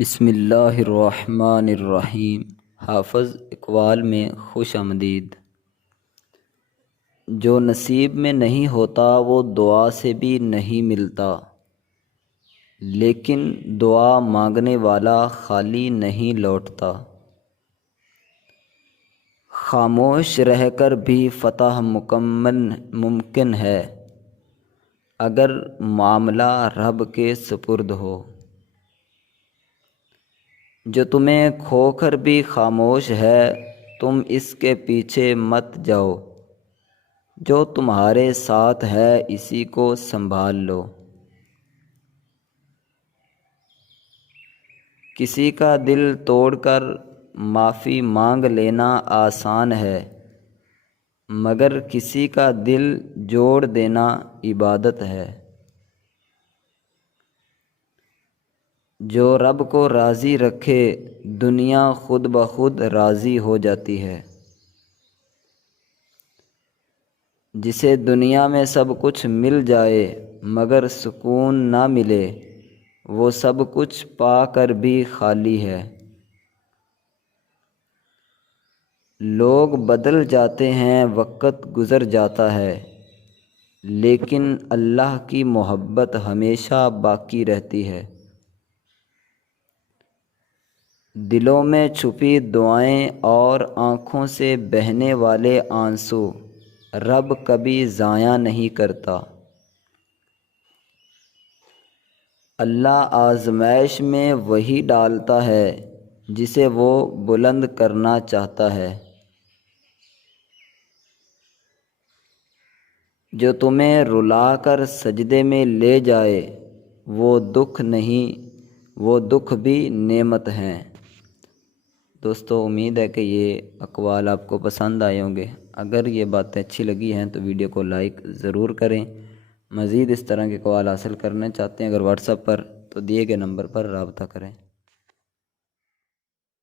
بسم اللہ الرحمن الرحیم۔ حافظ اقبال میں خوش آمدید۔ جو نصیب میں نہیں ہوتا وہ دعا سے بھی نہیں ملتا، لیکن دعا مانگنے والا خالی نہیں لوٹتا۔ خاموش رہ کر بھی فتح مکمل ممکن ہے، اگر معاملہ رب کے سپرد ہو۔ جو تمہیں کھو کر بھی خاموش ہے، تم اس کے پیچھے مت جاؤ۔ جو تمہارے ساتھ ہے اسی کو سنبھال لو۔ کسی کا دل توڑ کر معافی مانگ لینا آسان ہے، مگر کسی کا دل جوڑ دینا عبادت ہے۔ جو رب کو راضی رکھے دنیا خود بخود راضی ہو جاتی ہے۔ جسے دنیا میں سب کچھ مل جائے مگر سکون نہ ملے، وہ سب کچھ پا کر بھی خالی ہے۔ لوگ بدل جاتے ہیں، وقت گزر جاتا ہے، لیکن اللہ کی محبت ہمیشہ باقی رہتی ہے۔ دلوں میں چھپی دعائیں اور آنکھوں سے بہنے والے آنسو رب کبھی ضائع نہیں کرتا۔ اللہ آزمائش میں وہی ڈالتا ہے جسے وہ بلند کرنا چاہتا ہے۔ جو تمہیں رلا کر سجدے میں لے جائے وہ دکھ نہیں، وہ دکھ بھی نعمت ہیں۔ دوستو، امید ہے کہ یہ اقوال آپ کو پسند آئے ہوں گے۔ اگر یہ باتیں اچھی لگی ہیں تو ویڈیو کو لائک ضرور کریں۔ مزید اس طرح کے اقوال حاصل کرنا چاہتے ہیں اگر واٹس ایپ پر، تو دیے گئے نمبر پر رابطہ کریں۔